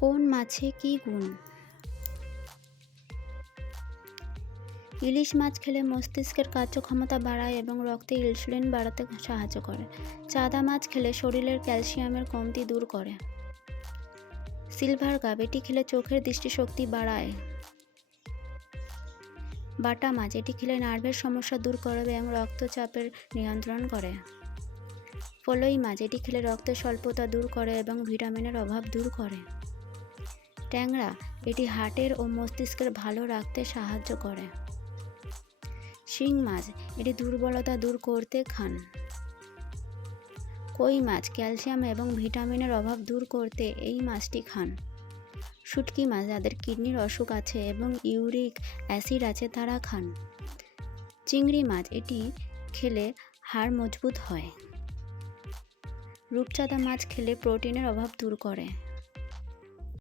কোন মাছে কী গুণ? ইলিশ মাছ খেলে মস্তিষ্কের কার্যক্ষমতা বাড়ায় এবং রক্তে ইনসুলিন বাড়াতে সাহায্য করে। চাদা মাছ খেলে শরীরের ক্যালসিয়ামের কমতি দূর করে। সিলভার কাপ এটি খেলে চোখের দৃষ্টিশক্তি বাড়ায়। বাটা মাছ এটি খেলে নার্ভের সমস্যা দূর করে এবং রক্তচাপের নিয়ন্ত্রণ করে। ফলই মাছ এটি খেলে রক্তের স্বল্পতা দূর করে এবং ভিটামিনের অভাব দূর করে। ট্যাংরা এটি হার্টের ও মস্তিষ্কের ভালো রাখতে সাহায্য করে। শিং মাছ এটি দুর্বলতা দূর করতে খান। কই মাছ ক্যালসিয়াম এবং ভিটামিনের অভাব দূর করতে এই মাছটি খান। শুটকি মাছ যাদের কিডনির অসুখ আছে এবং ইউরিক অ্যাসিড আছে তারা খান। চিংড়ি মাছ এটি খেলে হাড় মজবুত হয়। রূপচাঁদা মাছ খেলে প্রোটিনের অভাব দূর করে।